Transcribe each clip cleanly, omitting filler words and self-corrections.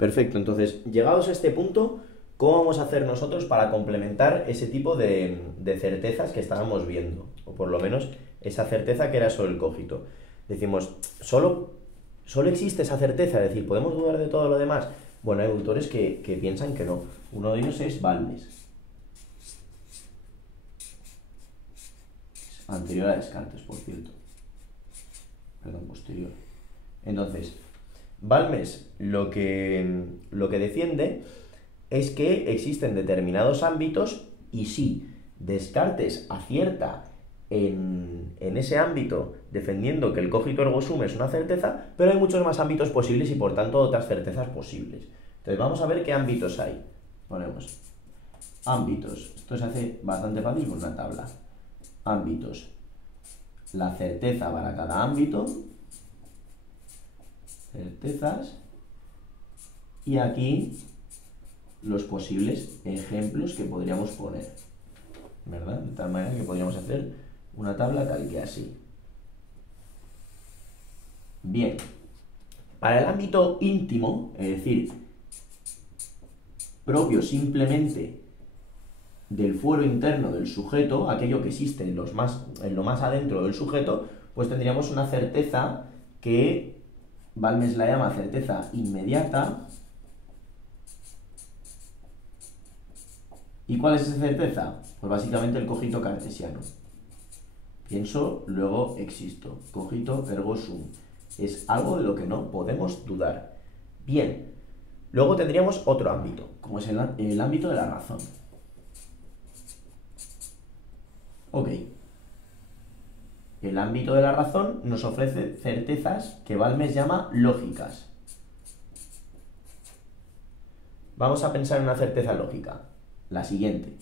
Perfecto, entonces, llegados a este punto, ¿cómo vamos a hacer nosotros para complementar ese tipo de certezas que estábamos viendo? O por lo menos esa certeza que era sobre el cogito. Decimos, ¿solo existe esa certeza? Es decir, ¿podemos dudar de todo lo demás? Bueno, hay autores que piensan que no. Uno de ellos es Balmes. Anterior a Descartes, por cierto. Perdón, posterior. Entonces, Balmes lo que defiende es que existen determinados ámbitos y sí, Descartes acierta en ese ámbito defendiendo que el cogito ergo sum es una certeza, pero hay muchos más ámbitos posibles y por tanto otras certezas posibles. Entonces vamos a ver qué ámbitos hay. Ponemos ámbitos. Esto se hace bastante fácil con una tabla. Ámbitos. La certeza para cada ámbito. Certezas. Y aquí los posibles ejemplos que podríamos poner, ¿verdad? De tal manera que podríamos hacer una tabla tal que así. Bien, para el ámbito íntimo, es decir, propio simplemente del fuero interno del sujeto, aquello que existe en lo más adentro del sujeto, pues tendríamos una certeza que Balmes la llama certeza inmediata. ¿Y cuál es esa certeza? Pues básicamente el cogito cartesiano. Pienso, luego existo. Cogito ergo sum. Es algo de lo que no podemos dudar. Bien, luego tendríamos otro ámbito, como es el ámbito de la razón. Ok. El ámbito de la razón nos ofrece certezas que Balmes llama lógicas. Vamos a pensar en una certeza lógica. La siguiente.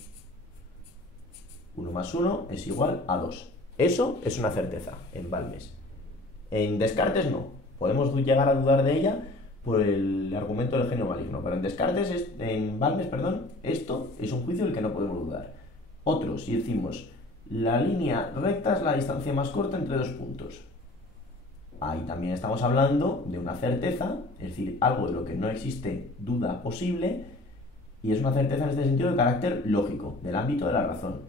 1 más 1 es igual a 2. Eso es una certeza en Balmes. En Descartes no. Podemos llegar a dudar de ella por el argumento del genio maligno. Pero en Balmes, esto es un juicio del que no podemos dudar. Otro, si decimos, la línea recta es la distancia más corta entre dos puntos. Ahí también estamos hablando de una certeza, es decir, algo de lo que no existe duda posible. Y es una certeza en este sentido de carácter lógico, del ámbito de la razón.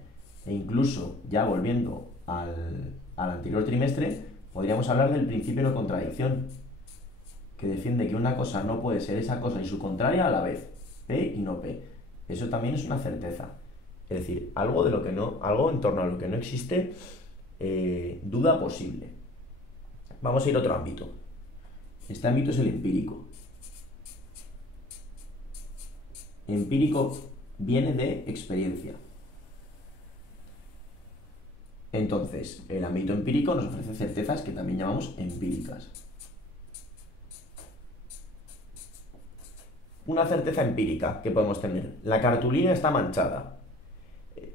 E incluso, ya volviendo al anterior trimestre, podríamos hablar del principio de no contradicción, que defiende que una cosa no puede ser esa cosa y su contraria a la vez, P y no P. Eso también es una certeza. Es decir, algo en torno a lo que no existe duda posible. Vamos a ir a otro ámbito. Este ámbito es el empírico. Empírico viene de experiencia. Entonces, el ámbito empírico nos ofrece certezas que también llamamos empíricas. Una certeza empírica que podemos tener. La cartulina está manchada.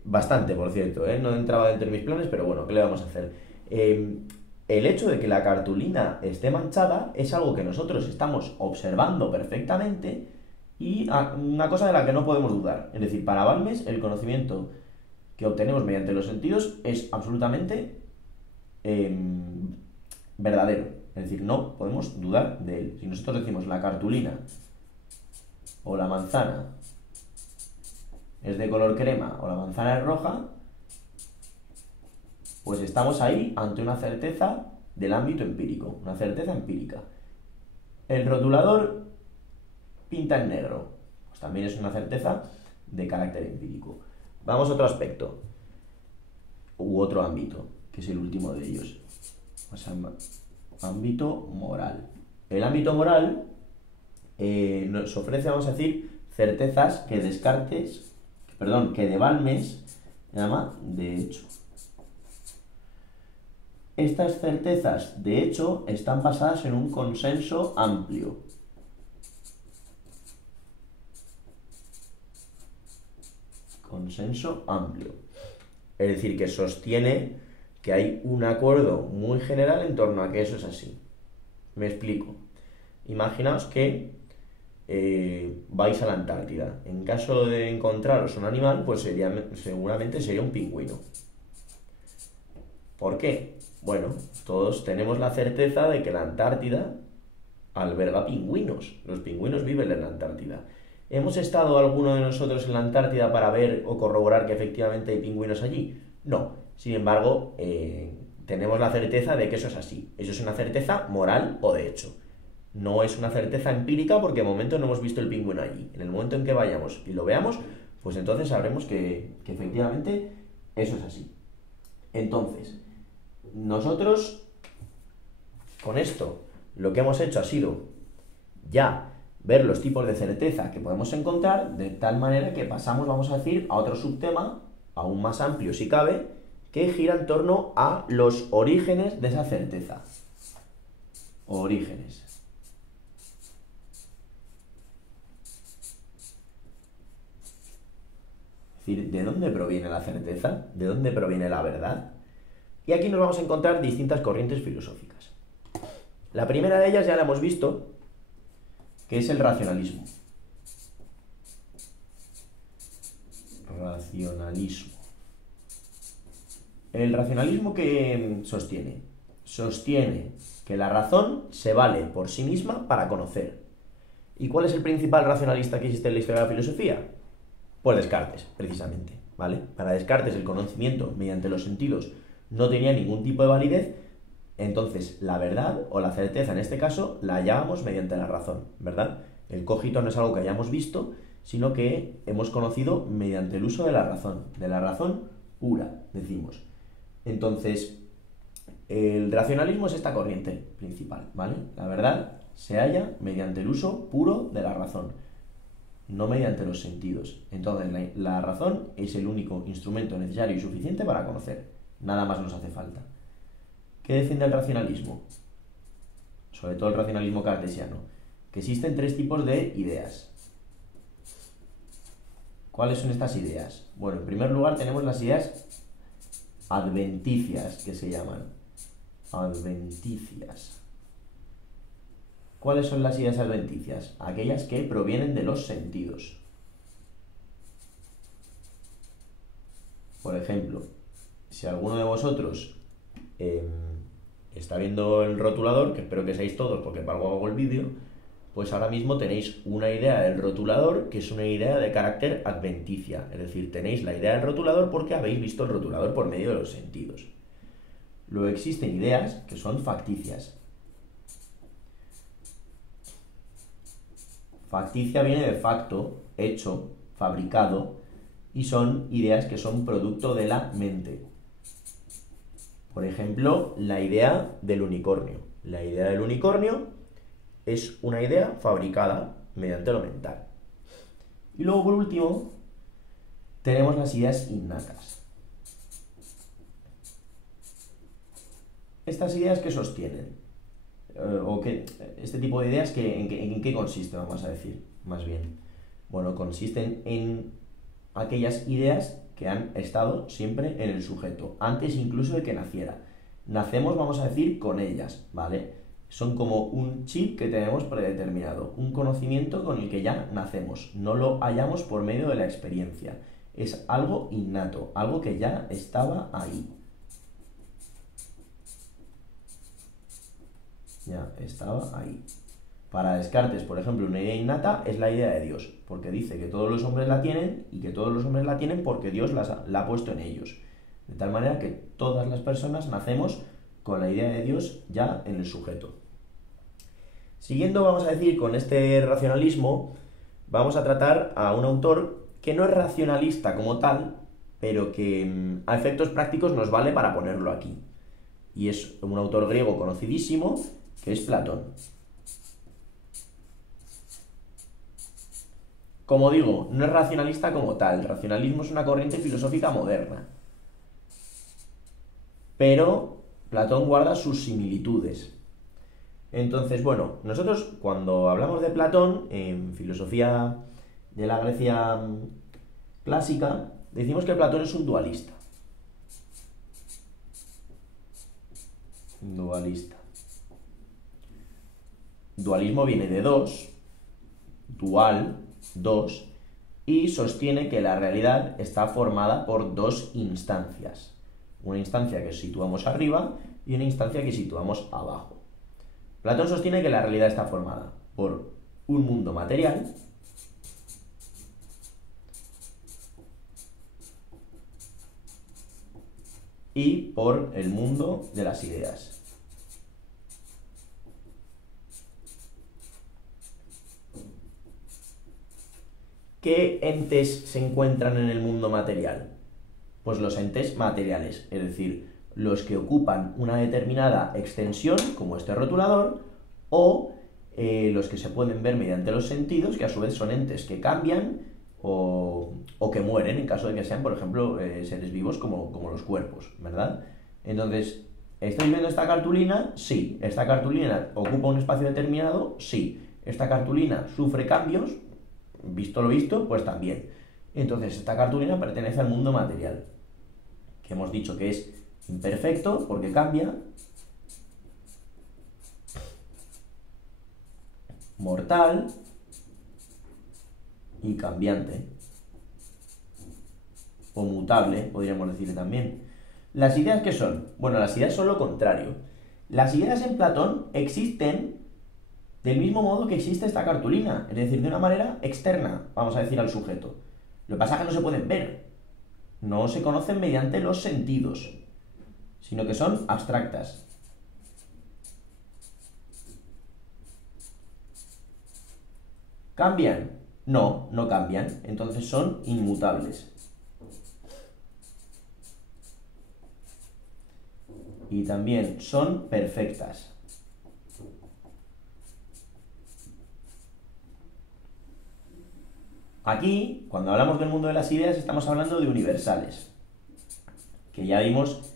Bastante, por cierto, no entraba dentro de mis planes, pero bueno, ¿qué le vamos a hacer? El hecho de que la cartulina esté manchada es algo que nosotros estamos observando perfectamente y una cosa de la que no podemos dudar. Es decir, para Balmes el conocimiento que obtenemos mediante los sentidos es absolutamente verdadero. Es decir, no podemos dudar de él. Si nosotros decimos la cartulina o la manzana es de color crema o la manzana es roja, pues estamos ahí ante una certeza del ámbito empírico, una certeza empírica. El rotulador pinta en negro, pues también es una certeza de carácter empírico. Vamos a otro aspecto, u otro ámbito, que es el último de ellos. Ámbito moral. El ámbito moral nos ofrece, vamos a decir, certezas que de Balmes llama de hecho. Estas certezas de hecho están basadas en un consenso amplio. Consenso amplio. Es decir, que sostiene que hay un acuerdo muy general en torno a que eso es así. Me explico. Imaginaos que vais a la Antártida. En caso de encontraros un animal, pues seguramente sería un pingüino. ¿Por qué? Bueno, todos tenemos la certeza de que la Antártida alberga pingüinos. Los pingüinos viven en la Antártida. ¿Hemos estado alguno de nosotros en la Antártida para ver o corroborar que efectivamente hay pingüinos allí? No. Sin embargo, tenemos la certeza de que eso es así. Eso es una certeza moral o de hecho. No es una certeza empírica porque de momento no hemos visto el pingüino allí. En el momento en que vayamos y lo veamos, pues entonces sabremos que efectivamente eso es así. Entonces, nosotros con esto lo que hemos hecho ha sido ya ver los tipos de certeza que podemos encontrar, de tal manera que pasamos, vamos a decir, a otro subtema, aún más amplio si cabe, que gira en torno a los orígenes de esa certeza. Orígenes. Es decir, ¿de dónde proviene la certeza? ¿De dónde proviene la verdad? Y aquí nos vamos a encontrar distintas corrientes filosóficas. La primera de ellas ya la hemos visto, que es el racionalismo. Racionalismo. ¿El racionalismo qué sostiene? Sostiene que la razón se vale por sí misma para conocer. ¿Y cuál es el principal racionalista que existe en la historia de la filosofía? Pues Descartes, precisamente, ¿vale? Para Descartes el conocimiento mediante los sentidos no tenía ningún tipo de validez, entonces la verdad o la certeza en este caso la hallábamos mediante la razón, ¿verdad? El cogito no es algo que hayamos visto, sino que hemos conocido mediante el uso de la razón pura, decimos. Entonces, el racionalismo es esta corriente principal, ¿vale? La verdad se halla mediante el uso puro de la razón, no mediante los sentidos. Entonces, la razón es el único instrumento necesario y suficiente para conocer. Nada más nos hace falta. ¿Qué defiende el racionalismo? Sobre todo el racionalismo cartesiano. Que existen tres tipos de ideas. ¿Cuáles son estas ideas? Bueno, en primer lugar tenemos las ideas adventicias, que se llaman. Adventicias. ¿Cuáles son las ideas adventicias? Aquellas que provienen de los sentidos. Por ejemplo, si alguno de vosotros está viendo el rotulador, que espero que seáis todos porque para algo hago el vídeo, pues ahora mismo tenéis una idea del rotulador que es una idea de carácter adventicia. Es decir, tenéis la idea del rotulador porque habéis visto el rotulador por medio de los sentidos. Luego existen ideas que son facticias. Facticia viene de facto, hecho, fabricado, y son ideas que son producto de la mente. Por ejemplo, la idea del unicornio. La idea del unicornio es una idea fabricada mediante lo mental. Y luego, por último, tenemos las ideas innatas. Estas ideas que sostienen, este tipo de ideas, ¿en qué consiste, vamos a decir, más bien? Bueno, consisten en aquellas ideas que han estado siempre en el sujeto, antes incluso de que naciera. Nacemos, vamos a decir, con ellas, ¿vale? Son como un chip que tenemos predeterminado, un conocimiento con el que ya nacemos, no lo hallamos por medio de la experiencia. Es algo innato, algo que ya estaba ahí. Ya estaba ahí. Para Descartes, por ejemplo, una idea innata es la idea de Dios, porque dice que todos los hombres la tienen y que todos los hombres la tienen porque Dios la ha puesto en ellos. De tal manera que todas las personas nacemos con la idea de Dios ya en el sujeto. Siguiendo, vamos a decir, con este racionalismo, vamos a tratar a un autor que no es racionalista como tal, pero que a efectos prácticos nos vale para ponerlo aquí. Y es un autor griego conocidísimo, que es Platón. Como digo, no es racionalista como tal. El racionalismo es una corriente filosófica moderna. Pero Platón guarda sus similitudes. Entonces, bueno, nosotros cuando hablamos de Platón, en filosofía de la Grecia clásica, decimos que Platón es un dualista. Dualista. Dualismo viene de dos, dual, dos, y sostiene que la realidad está formada por dos instancias. Una instancia que situamos arriba y una instancia que situamos abajo. Platón sostiene que la realidad está formada por un mundo material y por el mundo de las ideas. ¿Qué entes se encuentran en el mundo material? Pues los entes materiales, es decir, los que ocupan una determinada extensión, como este rotulador, o los que se pueden ver mediante los sentidos, que a su vez son entes que cambian o que mueren, en caso de que sean, por ejemplo, seres vivos como los cuerpos, ¿verdad? Entonces, ¿estáis viendo esta cartulina? Sí. ¿Esta cartulina ocupa un espacio determinado? Sí. ¿Esta cartulina sufre cambios? Visto lo visto, pues también. Entonces, esta cartulina pertenece al mundo material, que hemos dicho que es imperfecto porque cambia, mortal y cambiante, o mutable, podríamos decir también. ¿Las ideas qué son? Bueno, las ideas son lo contrario. Las ideas en Platón existen del mismo modo que existe esta cartulina, es decir, de una manera externa, vamos a decir, al sujeto. Lo que pasa es que no se pueden ver, no se conocen mediante los sentidos, sino que son abstractas. ¿Cambian? No, no cambian, entonces son inmutables. Y también son perfectas. Aquí, cuando hablamos del mundo de las ideas, estamos hablando de universales, que ya vimos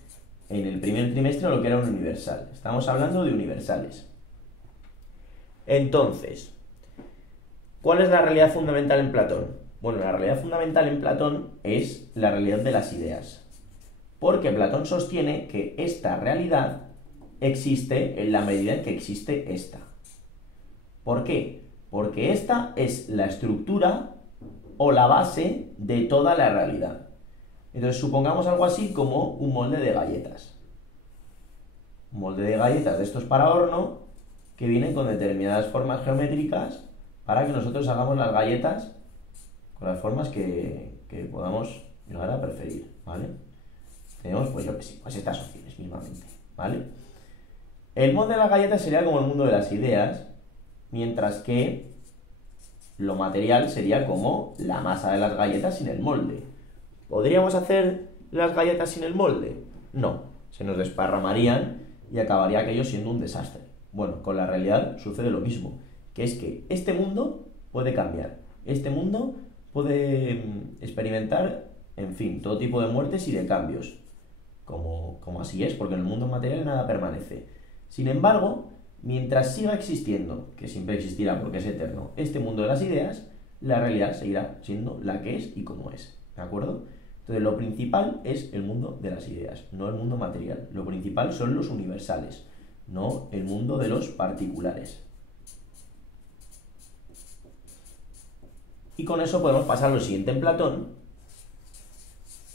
en el primer trimestre lo que era un universal. Estamos hablando de universales. Entonces, ¿cuál es la realidad fundamental en Platón? Bueno, la realidad fundamental en Platón es la realidad de las ideas, porque Platón sostiene que esta realidad existe en la medida en que existe esta. ¿Por qué? Porque esta es la estructura o la base de toda la realidad. Entonces supongamos algo así como un molde de galletas. Un molde de galletas de estos para horno que vienen con determinadas formas geométricas para que nosotros hagamos las galletas con las formas que podamos llegar a preferir, ¿vale? Tenemos, pues yo que sé, pues estas opciones mismamente, ¿vale? El molde de las galletas sería como el mundo de las ideas, mientras que lo material sería como la masa de las galletas sin el molde. ¿Podríamos hacer las galletas sin el molde? No, se nos desparramarían y acabaría aquello siendo un desastre. Bueno, con la realidad sucede lo mismo, que es que este mundo puede cambiar, este mundo puede experimentar, en fin, todo tipo de muertes y de cambios, como así es, porque en el mundo material nada permanece. Sin embargo, mientras siga existiendo, que siempre existirá porque es eterno, este mundo de las ideas, la realidad seguirá siendo la que es y como es, ¿de acuerdo? Entonces lo principal es el mundo de las ideas, no el mundo material. Lo principal son los universales, no el mundo de los particulares. Y con eso podemos pasar a lo siguiente en Platón,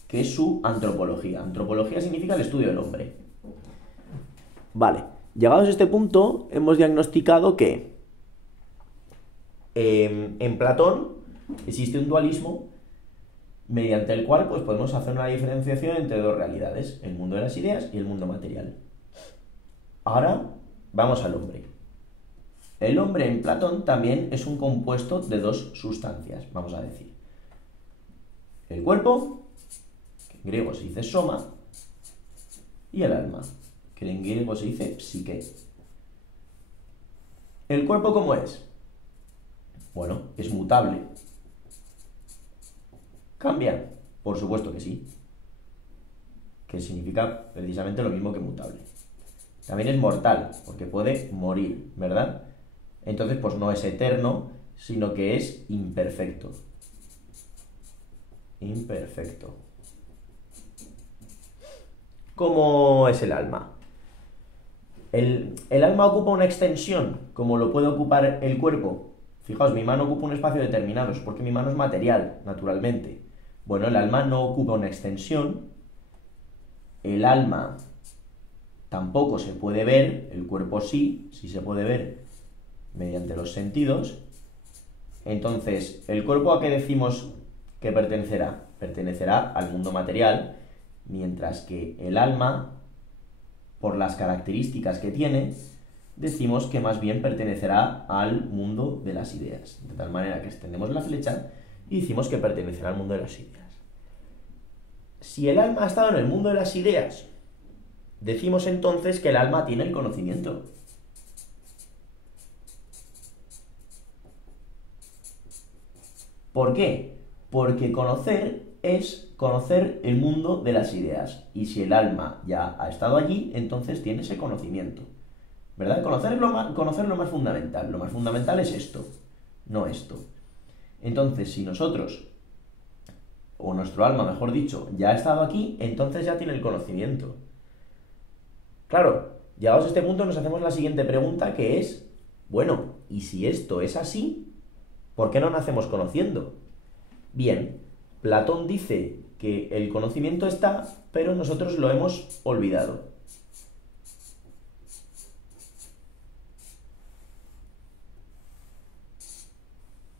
que es su antropología. Antropología significa el estudio del hombre. Vale, llegados a este punto, hemos diagnosticado que en Platón existe un dualismo mediante el cual pues, podemos hacer una diferenciación entre dos realidades, el mundo de las ideas y el mundo material. Ahora vamos al hombre. El hombre en Platón también es un compuesto de dos sustancias, vamos a decir. El cuerpo, que en griego se dice soma, y el alma, que en griego se dice psique. ¿El cuerpo cómo es? Bueno, es mutable. ¿Cambia? Por supuesto que sí. Que significa precisamente lo mismo que mutable. También es mortal, porque puede morir, ¿verdad? Entonces, pues no es eterno, sino que es imperfecto. Imperfecto. ¿Cómo es el alma? El alma ocupa una extensión, como lo puede ocupar el cuerpo. Fijaos, mi mano ocupa un espacio determinado, es porque mi mano es material, naturalmente. Bueno, el alma no ocupa una extensión. El alma tampoco se puede ver, el cuerpo sí se puede ver mediante los sentidos. Entonces, ¿el cuerpo a qué decimos que pertenecerá? Pertenecerá al mundo material, mientras que el alma, por las características que tiene, decimos que más bien pertenecerá al mundo de las ideas. De tal manera que extendemos la flecha y decimos que pertenecerá al mundo de las ideas. Si el alma ha estado en el mundo de las ideas, decimos entonces que el alma tiene el conocimiento. ¿Por qué? Porque conocer es conocer el mundo de las ideas. Y si el alma ya ha estado allí, entonces tiene ese conocimiento. ¿Verdad? Conocer lo más fundamental. Lo más fundamental es esto, no esto. Entonces, si nosotros, o nuestro alma, mejor dicho, ya ha estado aquí, entonces ya tiene el conocimiento. Claro, llegados a este punto nos hacemos la siguiente pregunta, que es, bueno, ¿y si esto es así, por qué no nacemos conociendo? Bien, Platón dice que el conocimiento está, pero nosotros lo hemos olvidado.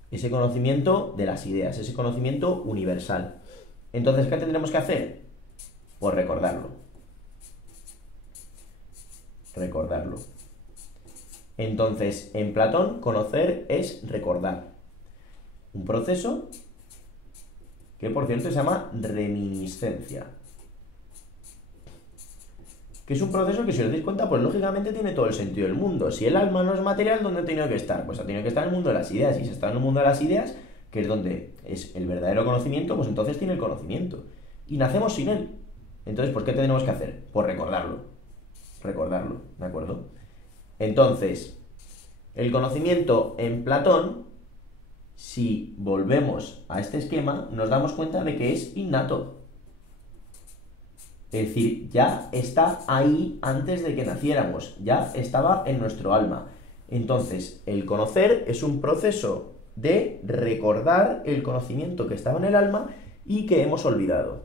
Ese conocimiento de las ideas, ese conocimiento universal. Entonces, ¿qué tendremos que hacer? Pues recordarlo. Recordarlo. Entonces, en Platón, conocer es recordar. Un proceso que, por cierto, se llama reminiscencia. Que es un proceso que, si os dais cuenta, pues lógicamente tiene todo el sentido del mundo. Si el alma no es material, ¿dónde ha tenido que estar? Pues ha tenido que estar en el mundo de las ideas. Y si está en el mundo de las ideas, que es donde es el verdadero conocimiento, pues entonces tiene el conocimiento. Y nacemos sin él. Entonces, pues, ¿qué tenemos que hacer? Pues recordarlo. Recordarlo, ¿de acuerdo? Entonces, el conocimiento en Platón, si volvemos a este esquema, nos damos cuenta de que es innato. Es decir, ya está ahí antes de que naciéramos, ya estaba en nuestro alma. Entonces, el conocer es un proceso de recordar el conocimiento que estaba en el alma y que hemos olvidado.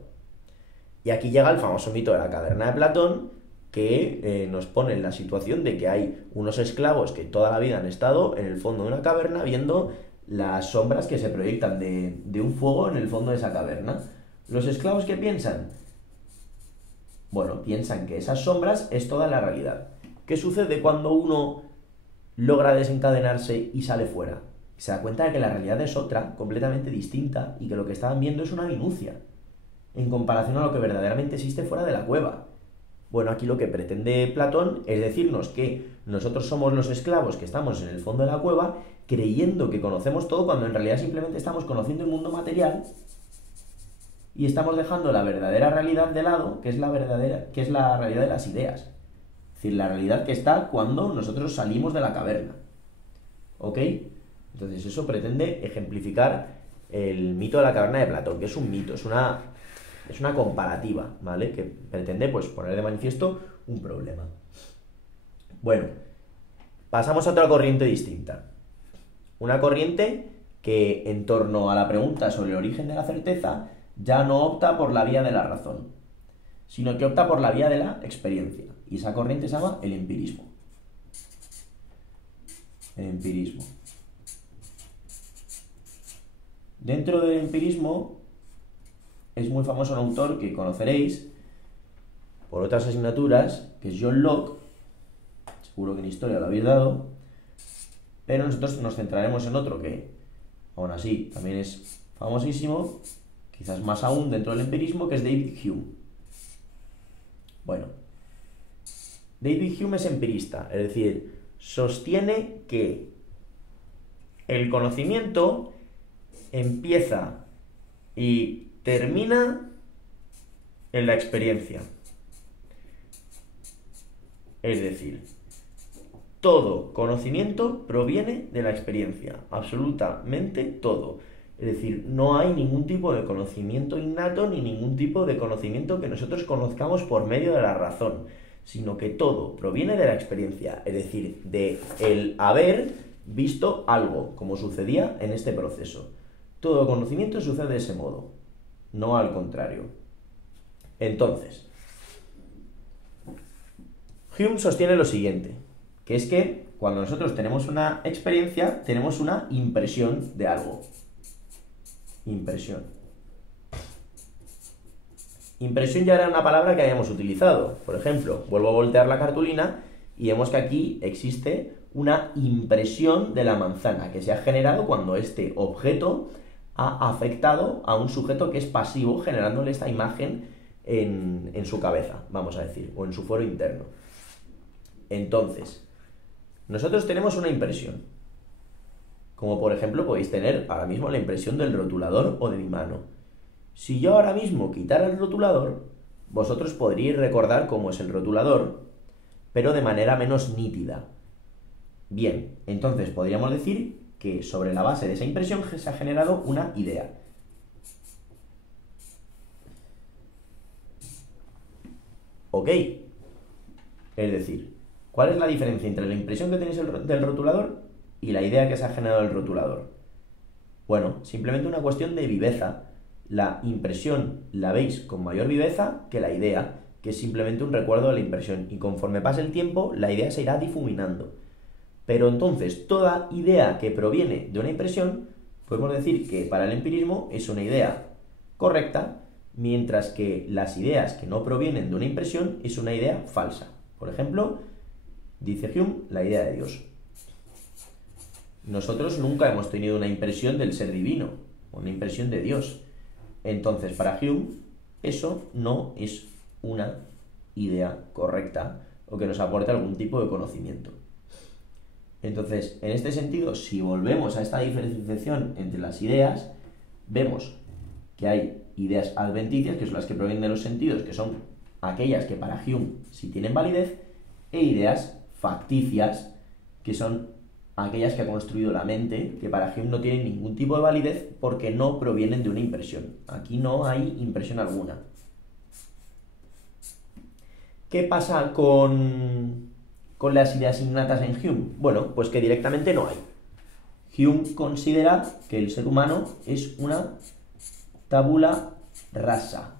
Y aquí llega el famoso mito de la caverna de Platón, que nos pone en la situación de que hay unos esclavos que toda la vida han estado en el fondo de una caverna viendo las sombras que se proyectan de un fuego en el fondo de esa caverna. ¿Los esclavos qué piensan? Bueno, piensan que esas sombras es toda la realidad. ¿Qué sucede cuando uno logra desencadenarse y sale fuera? Se da cuenta de que la realidad es otra, completamente distinta, y que lo que estaban viendo es una minucia, en comparación a lo que verdaderamente existe fuera de la cueva. Bueno, aquí lo que pretende Platón es decirnos que nosotros somos los esclavos que estamos en el fondo de la cueva, creyendo que conocemos todo, cuando en realidad simplemente estamos conociendo el mundo material y estamos dejando la verdadera realidad de lado, que es la realidad de las ideas. Es decir, la realidad que está cuando nosotros salimos de la caverna. ¿Ok? Entonces eso pretende ejemplificar el mito de la caverna de Platón, que es un mito, es una comparativa, ¿vale? Que pretende, pues, poner de manifiesto un problema. Bueno, pasamos a otra corriente distinta. Una corriente que, en torno a la pregunta sobre el origen de la certeza, ya no opta por la vía de la razón, sino que opta por la vía de la experiencia. Y esa corriente se llama el empirismo. El empirismo. Dentro del empirismo es muy famoso un autor que conoceréis por otras asignaturas, que es John Locke. Seguro que en historia lo habéis dado, pero nosotros nos centraremos en otro que, aún así, también es famosísimo, quizás más aún dentro del empirismo, que es David Hume. Bueno, David Hume es empirista, es decir, sostiene que el conocimiento empieza y termina en la experiencia. Es decir, todo conocimiento proviene de la experiencia, absolutamente todo. Es decir, no hay ningún tipo de conocimiento innato ni ningún tipo de conocimiento que nosotros conozcamos por medio de la razón, sino que todo proviene de la experiencia, es decir, de el haber visto algo, como sucedía en este proceso. Todo conocimiento sucede de ese modo, no al contrario. Entonces, Hume sostiene lo siguiente, que es que cuando nosotros tenemos una experiencia, tenemos una impresión de algo. Impresión. Impresión ya era una palabra que habíamos utilizado. Por ejemplo, vuelvo a voltear la cartulina y vemos que aquí existe una impresión de la manzana que se ha generado cuando este objeto ha afectado a un sujeto que es pasivo, generándole esta imagen en su cabeza, vamos a decir, o en su fuero interno. Entonces, nosotros tenemos una impresión, como por ejemplo podéis tener ahora mismo la impresión del rotulador o de mi mano. Si yo ahora mismo quitara el rotulador, vosotros podríais recordar cómo es el rotulador, pero de manera menos nítida. Bien, entonces podríamos decir que sobre la base de esa impresión se ha generado una idea. ¿Ok? Es decir, ¿cuál es la diferencia entre la impresión que tenéis del rotulador y la idea que se ha generado del rotulador? Bueno, simplemente una cuestión de viveza. La impresión la veis con mayor viveza que la idea, que es simplemente un recuerdo de la impresión, y conforme pase el tiempo, la idea se irá difuminando. Pero entonces, toda idea que proviene de una impresión, podemos decir que para el empirismo es una idea correcta, mientras que las ideas que no provienen de una impresión es una idea falsa. Por ejemplo, dice Hume, la idea de Dios. Nosotros nunca hemos tenido una impresión del ser divino, una impresión de Dios. Entonces, para Hume, eso no es una idea correcta o que nos aporte algún tipo de conocimiento. Entonces, en este sentido, si volvemos a esta diferenciación entre las ideas, vemos que hay ideas adventicias, que son las que provienen de los sentidos, que son aquellas que para Hume sí tienen validez, e ideas facticias, que son aquellas que ha construido la mente, que para Hume no tienen ningún tipo de validez porque no provienen de una impresión. Aquí no hay impresión alguna. ¿Qué pasa con las ideas innatas en Hume? Bueno, pues que directamente no hay. Hume considera que el ser humano es una tabula rasa,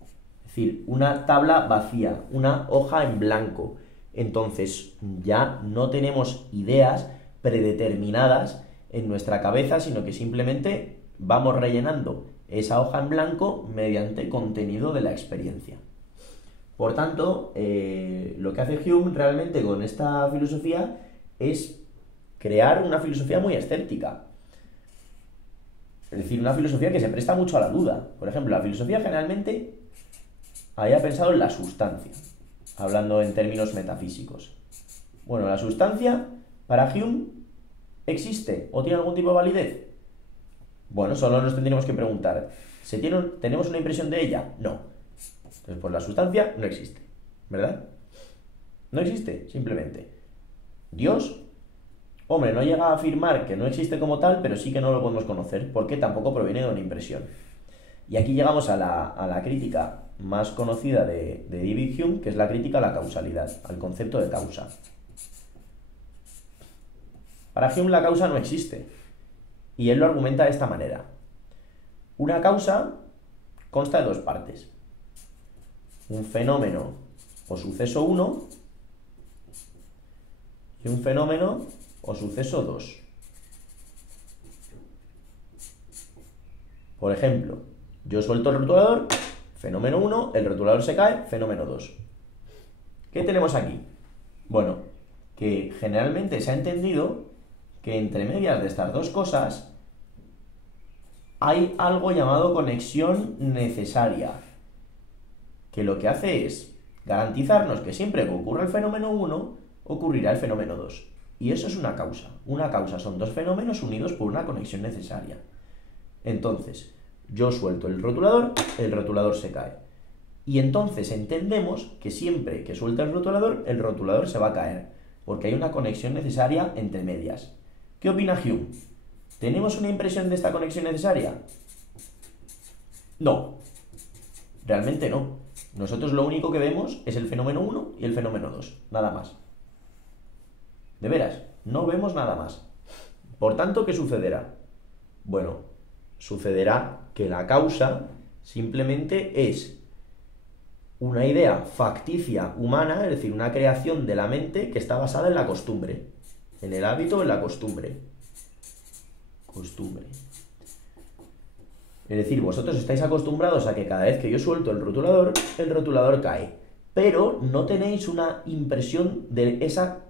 es decir, una tabla vacía, una hoja en blanco. Entonces ya no tenemos ideas predeterminadas en nuestra cabeza, sino que simplemente vamos rellenando esa hoja en blanco mediante contenido de la experiencia. Por tanto, lo que hace Hume realmente con esta filosofía es crear una filosofía muy escéptica. Es decir, una filosofía que se presta mucho a la duda. Por ejemplo, la filosofía generalmente había pensado en la sustancia, hablando en términos metafísicos. Bueno, la sustancia, para Hume, ¿existe o tiene algún tipo de validez? Bueno, solo nos tendríamos que preguntar, ¿tenemos una impresión de ella? No. Entonces, pues la sustancia no existe, ¿verdad? No existe, simplemente. Dios, hombre, no llega a afirmar que no existe como tal, pero sí que no lo podemos conocer, porque tampoco proviene de una impresión. Y aquí llegamos a la crítica más conocida de David Hume, que es la crítica a la causalidad, al concepto de causa. Para Hume la causa no existe, y él lo argumenta de esta manera. Una causa consta de dos partes. Un fenómeno o suceso 1 y un fenómeno o suceso 2. Por ejemplo, yo suelto el rotulador, fenómeno 1, el rotulador se cae, fenómeno 2. ¿Qué tenemos aquí? Bueno, que generalmente se ha entendido que entre medias de estas dos cosas hay algo llamado conexión necesaria, que lo que hace es garantizarnos que siempre que ocurra el fenómeno 1, ocurrirá el fenómeno 2. Y eso es una causa. Una causa son dos fenómenos unidos por una conexión necesaria. Entonces, yo suelto el rotulador se cae. Y entonces entendemos que siempre que suelta el rotulador se va a caer, porque hay una conexión necesaria entre medias. ¿Qué opina Hume? ¿Tenemos una impresión de esta conexión necesaria? No, realmente no. Nosotros lo único que vemos es el fenómeno 1 y el fenómeno 2, nada más. De veras, no vemos nada más. Por tanto, ¿qué sucederá? Bueno, sucederá que la causa simplemente es una idea facticia humana, es decir, una creación de la mente que está basada en la costumbre, en el hábito, en la costumbre. Costumbre. Es decir, vosotros estáis acostumbrados a que cada vez que yo suelto el rotulador cae, pero no tenéis una impresión de esa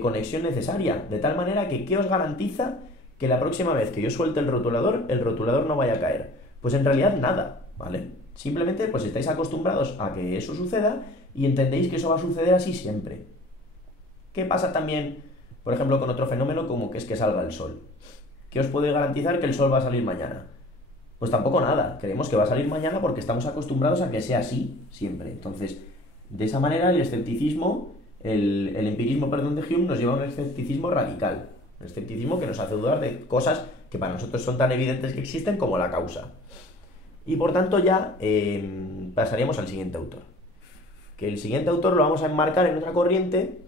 conexión necesaria, de tal manera que ¿qué os garantiza que la próxima vez que yo suelte el rotulador no vaya a caer? Pues en realidad nada, ¿vale? Simplemente pues estáis acostumbrados a que eso suceda y entendéis que eso va a suceder así siempre. ¿Qué pasa también, por ejemplo, con otro fenómeno como que es que salga el sol? ¿Qué os puede garantizar que el sol va a salir mañana? Pues tampoco nada, creemos que va a salir mañana porque estamos acostumbrados a que sea así siempre. Entonces, de esa manera el escepticismo, el empirismo, perdón, de Hume nos lleva a un escepticismo radical. Un escepticismo que nos hace dudar de cosas que para nosotros son tan evidentes que existen como la causa. Y por tanto ya pasaríamos al siguiente autor. Que el siguiente autor lo vamos a enmarcar en otra corriente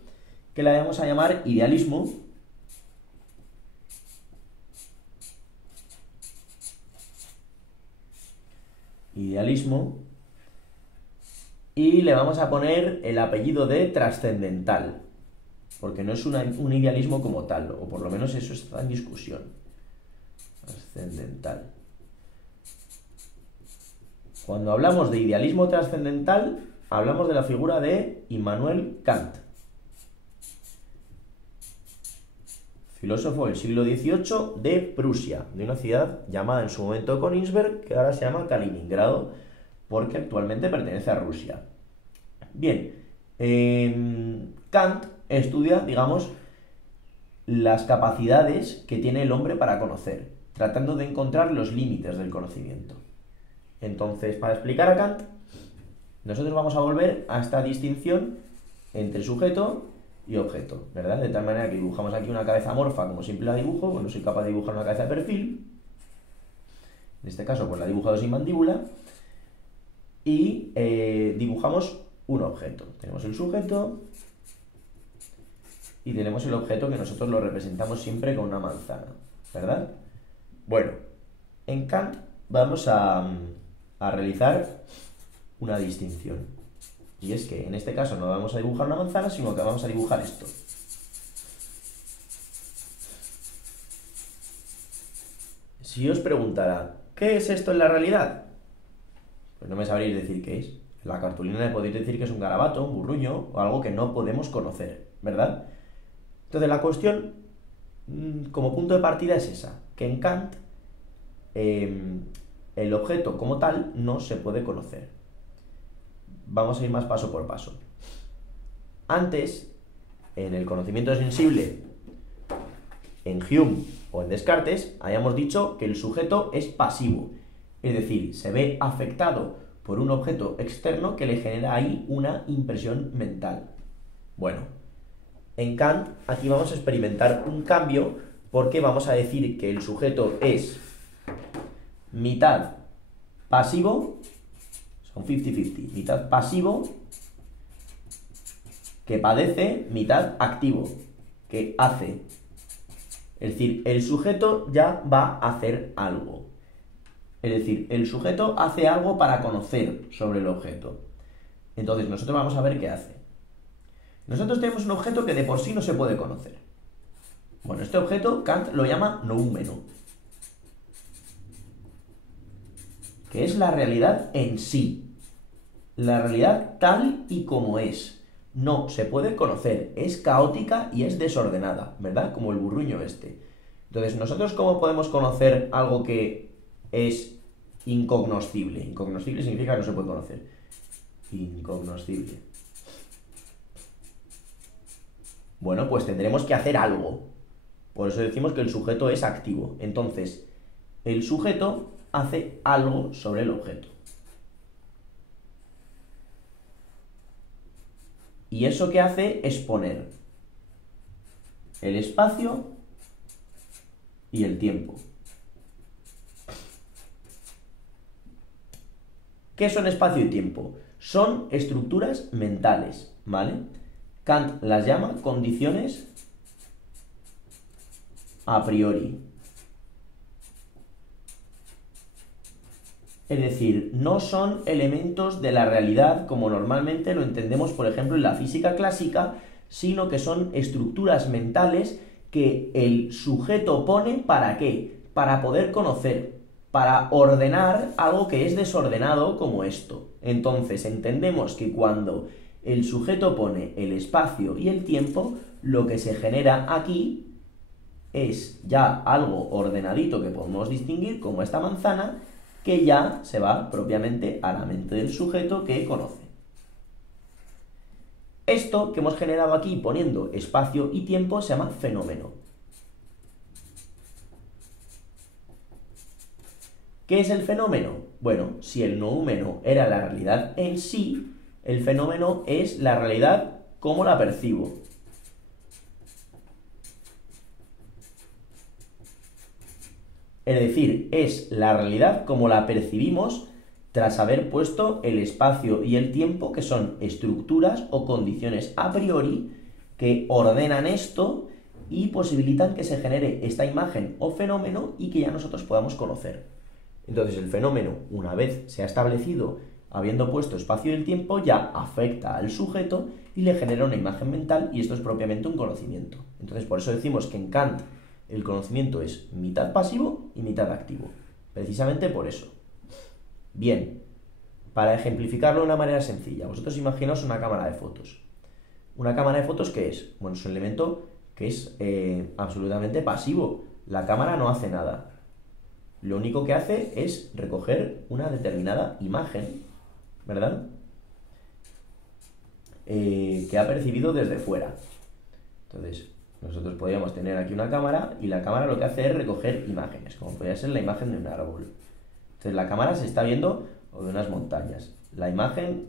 que la vamos a llamar idealismo. Idealismo. Y le vamos a poner el apellido de trascendental. Porque no es un idealismo como tal, o por lo menos eso está en discusión. Trascendental. Cuando hablamos de idealismo trascendental, hablamos de la figura de Immanuel Kant, filósofo del siglo XVIII de Prusia, de una ciudad llamada en su momento Königsberg, que ahora se llama Kaliningrado, porque actualmente pertenece a Rusia. Bien, Kant estudia, digamos, las capacidades que tiene el hombre para conocer, tratando de encontrar los límites del conocimiento. Entonces, para explicar a Kant, nosotros vamos a volver a esta distinción entre sujeto y objeto, ¿verdad? De tal manera que dibujamos aquí una cabeza amorfa, como siempre la dibujo, bueno, soy capaz de dibujar una cabeza de perfil, en este caso pues la he dibujado sin mandíbula, y dibujamos un objeto. Tenemos el sujeto y tenemos el objeto que nosotros lo representamos siempre con una manzana, ¿verdad? Bueno, en Kant vamos a realizar una distinción. Y es que en este caso no vamos a dibujar una manzana, sino que vamos a dibujar esto. Si yo os preguntara, ¿qué es esto en la realidad? Pues no me sabréis decir qué es. En la cartulina le podéis decir que es un garabato, un burruño o algo que no podemos conocer, ¿verdad? Entonces la cuestión, como punto de partida, es esa, que en Kant el objeto como tal no se puede conocer. Vamos a ir más paso por paso. Antes, en el conocimiento sensible, en Hume o en Descartes, habíamos dicho que el sujeto es pasivo, es decir, se ve afectado por un objeto externo que le genera ahí una impresión mental. Bueno, en Kant aquí vamos a experimentar un cambio porque vamos a decir que el sujeto es mitad pasivo, son 50-50, mitad pasivo que padece, mitad activo, que hace. Es decir, el sujeto ya va a hacer algo. Es decir, el sujeto hace algo para conocer sobre el objeto. Entonces, nosotros vamos a ver qué hace. Nosotros tenemos un objeto que de por sí no se puede conocer. Bueno, este objeto Kant lo llama noúmeno, que es la realidad en sí. La realidad tal y como es. No se puede conocer, es caótica y es desordenada, ¿verdad? Como el burruño este. Entonces, ¿nosotros cómo podemos conocer algo que es incognoscible? Incognoscible significa que no se puede conocer. Incognoscible. Bueno, pues tendremos que hacer algo. Por eso decimos que el sujeto es activo. Entonces, el sujeto hace algo sobre el objeto. Y eso que hace es poner el espacio y el tiempo. ¿Qué son espacio y tiempo? Son estructuras mentales, ¿vale? Kant las llama condiciones a priori. Es decir, no son elementos de la realidad como normalmente lo entendemos, por ejemplo, en la física clásica, sino que son estructuras mentales que el sujeto pone ¿para qué? Para poder conocer, para ordenar algo que es desordenado como esto. Entonces entendemos que cuando el sujeto pone el espacio y el tiempo, lo que se genera aquí es ya algo ordenadito que podemos distinguir como esta manzana, que ya se va propiamente a la mente del sujeto que conoce. Esto que hemos generado aquí poniendo espacio y tiempo se llama fenómeno. ¿Qué es el fenómeno? Bueno, si el noúmeno era la realidad en sí, el fenómeno es la realidad como la percibo. Es decir, es la realidad como la percibimos tras haber puesto el espacio y el tiempo, que son estructuras o condiciones a priori que ordenan esto y posibilitan que se genere esta imagen o fenómeno y que ya nosotros podamos conocer. Entonces el fenómeno, una vez se ha establecido habiendo puesto espacio y el tiempo, ya afecta al sujeto y le genera una imagen mental, y esto es propiamente un conocimiento. Entonces por eso decimos que en Kant el conocimiento es mitad pasivo y mitad activo, precisamente por eso. Bien, para ejemplificarlo de una manera sencilla, vosotros imaginaos una cámara de fotos. ¿Una cámara de fotos qué es? Bueno, es un elemento que es absolutamente pasivo. La cámara no hace nada. Lo único que hace es recoger una determinada imagen, ¿verdad? Que ha percibido desde fuera. Entonces, nosotros podríamos tener aquí una cámara y la cámara lo que hace es recoger imágenes, como podría ser la imagen de un árbol. Entonces la cámara se está viendo o de unas montañas. La imagen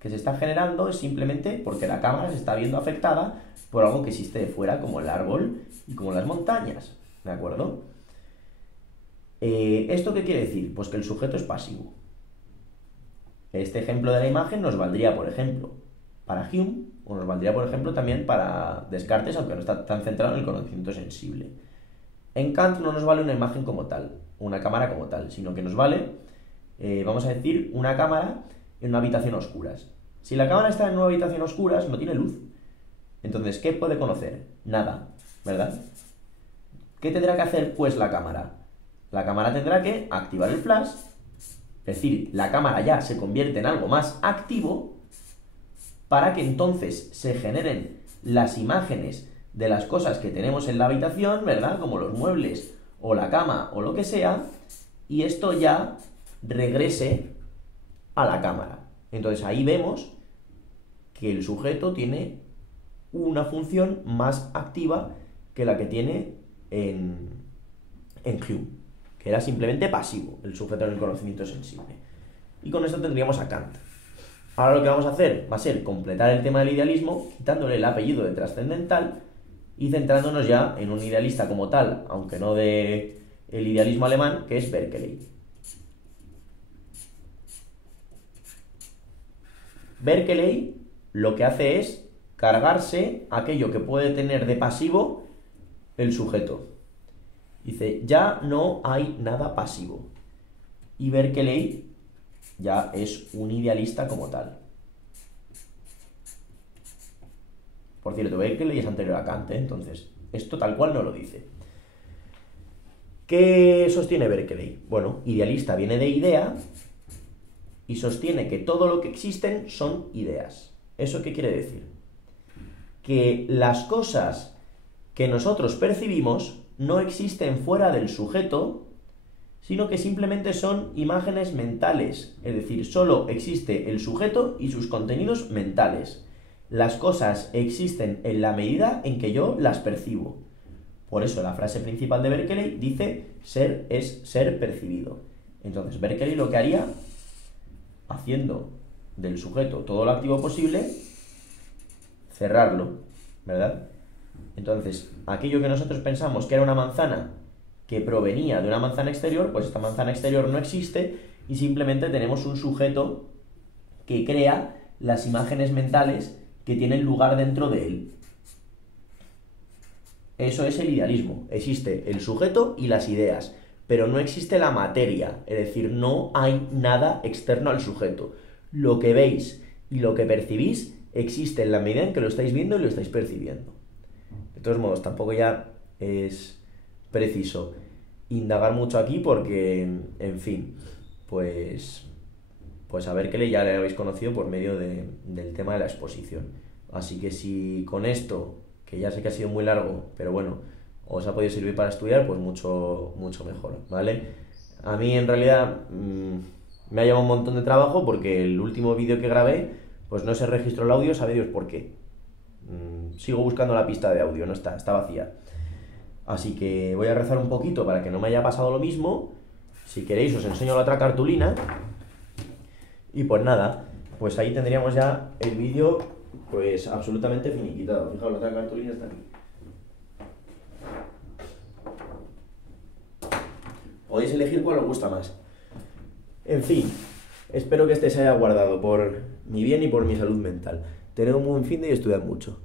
que se está generando es simplemente porque la cámara se está viendo afectada por algo que existe de fuera, como el árbol y como las montañas, ¿de acuerdo? ¿Esto qué quiere decir? Pues que el sujeto es pasivo. Este ejemplo de la imagen nos valdría, por ejemplo, para Hume, o nos valdría, por ejemplo, también para Descartes, aunque no está tan centrado en el conocimiento sensible. En Kant no nos vale una imagen como tal, una cámara como tal, sino que nos vale, vamos a decir, una cámara en una habitación a oscuras. Si la cámara está en una habitación a oscuras, no tiene luz. Entonces, ¿qué puede conocer? Nada, ¿verdad? ¿Qué tendrá que hacer, pues, la cámara? La cámara tendrá que activar el flash, es decir, la cámara ya se convierte en algo más activo para que entonces se generen las imágenes de las cosas que tenemos en la habitación, ¿verdad? Como los muebles o la cama o lo que sea, y esto ya regrese a la cámara. Entonces ahí vemos que el sujeto tiene una función más activa que la que tiene en Hume, que era simplemente pasivo, el sujeto en el conocimiento sensible. Y con esto tendríamos a Kant. Ahora lo que vamos a hacer va a ser completar el tema del idealismo, quitándole el apellido de trascendental y centrándonos ya en un idealista como tal, aunque no de el idealismo alemán, que es Berkeley. Berkeley lo que hace es cargarse aquello que puede tener de pasivo el sujeto. Dice, ya no hay nada pasivo. Y Berkeley ya es un idealista como tal. Por cierto, Berkeley es anterior a Kant, entonces esto tal cual no lo dice. ¿Qué sostiene Berkeley? Bueno, idealista viene de idea y sostiene que todo lo que existen son ideas. ¿Eso qué quiere decir? Que las cosas que nosotros percibimos no existen fuera del sujeto, sino que simplemente son imágenes mentales, es decir, solo existe el sujeto y sus contenidos mentales. Las cosas existen en la medida en que yo las percibo. Por eso la frase principal de Berkeley dice, ser es ser percibido. Entonces Berkeley lo que haría, haciendo del sujeto todo lo activo posible, cerrarlo, ¿verdad? Entonces, aquello que nosotros pensamos que era una manzana que provenía de una manzana exterior, pues esta manzana exterior no existe y simplemente tenemos un sujeto que crea las imágenes mentales que tienen lugar dentro de él. Eso es el idealismo. Existe el sujeto y las ideas. pero no existe la materia, es decir, no hay nada externo al sujeto. Lo que veis y lo que percibís existe en la medida en que lo estáis viendo y lo estáis percibiendo. De todos modos, tampoco ya es preciso indagar mucho aquí porque, en fin, pues a ver que ya le habéis conocido por medio del tema de la exposición. Así que si con esto, que ya sé que ha sido muy largo, pero bueno, os ha podido servir para estudiar, pues mucho, mucho mejor, ¿vale? A mí en realidad me ha llevado un montón de trabajo porque el último vídeo que grabé, pues no se registró el audio, sabe Dios por qué. Sigo buscando la pista de audio, no está vacía. Así que voy a rezar un poquito para que no me haya pasado lo mismo. Si queréis os enseño la otra cartulina. Y pues nada, pues ahí tendríamos ya el vídeo pues absolutamente finiquitado. Fijaos, la otra cartulina está aquí. Podéis elegir cuál os gusta más. En fin, espero que este se haya guardado por mi bien y por mi salud mental. Tened un buen fin de y estudiad mucho.